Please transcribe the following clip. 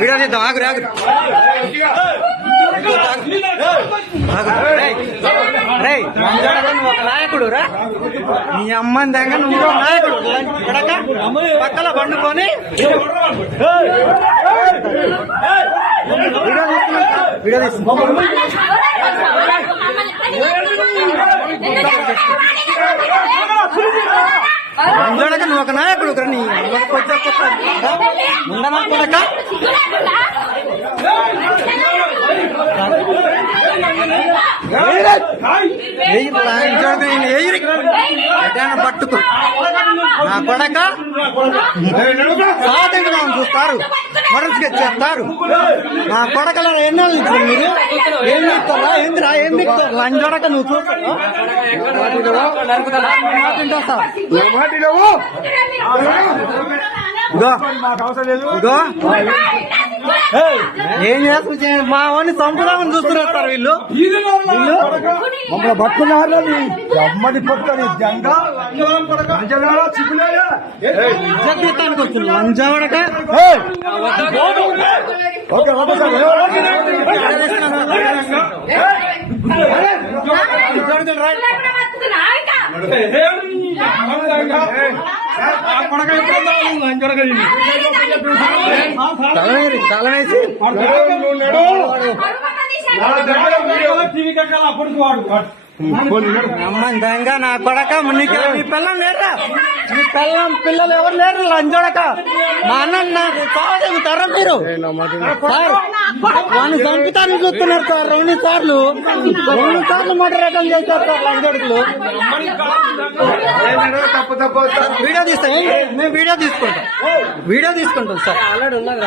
Video తీద్దాం ఆగురు ఆగురు ఒక నాయకుడు రా నీ అమ్మని దగ్గర నువ్వు నాయకుడు ఇక్కడక పక్కల పండుకొని వీడియో తీసుకున్నా వీడియో తీసుకున్నా ముందడక నువ్వు ఒక నాయకుడు రా నీ ముందనా కొడక వెయ్యి నా కొడక? సాధంగా చూస్తారు మనసుకి చేస్తారు నా కొడకల ఎన్నో మీరు ఏం చెప్తారా ఏందిరా ఏం చెప్తారు లంజోడక నువ్వు చూస్తావు ఏం చేస్తున్నా మా వాడిని చంపుదామని చూస్తున్నారు వీళ్ళు. వీళ్ళు. మమ్మల్ని పట్టుకున్నారు అమ్మని పట్టుకొని వస్తుంది లంజావడక ఓకే ఓకే సార్ తలవేసి తలవేసి అమ్మని దంగా నా కొడక నీకు నీ పిల్లం లేరా నీ పిల్లం పిల్లలు ఎవరు లేరు లంజోడక మా అన్న నాకు సాగుతారా మీరు సార్ వాడిని చంపుతారని చూస్తున్నారు సార్ రెండు సార్లు. రెండు సార్లు మోటరేటం చేశారు సార్ లంజోడుకులు తప్పు తప్పు వీడియో తీస్తాం. మేము వీడియో తీసుకుంటాం. వీడియో తీసుకుంటాం సార్. ఆల్రెడీ ఉన్నది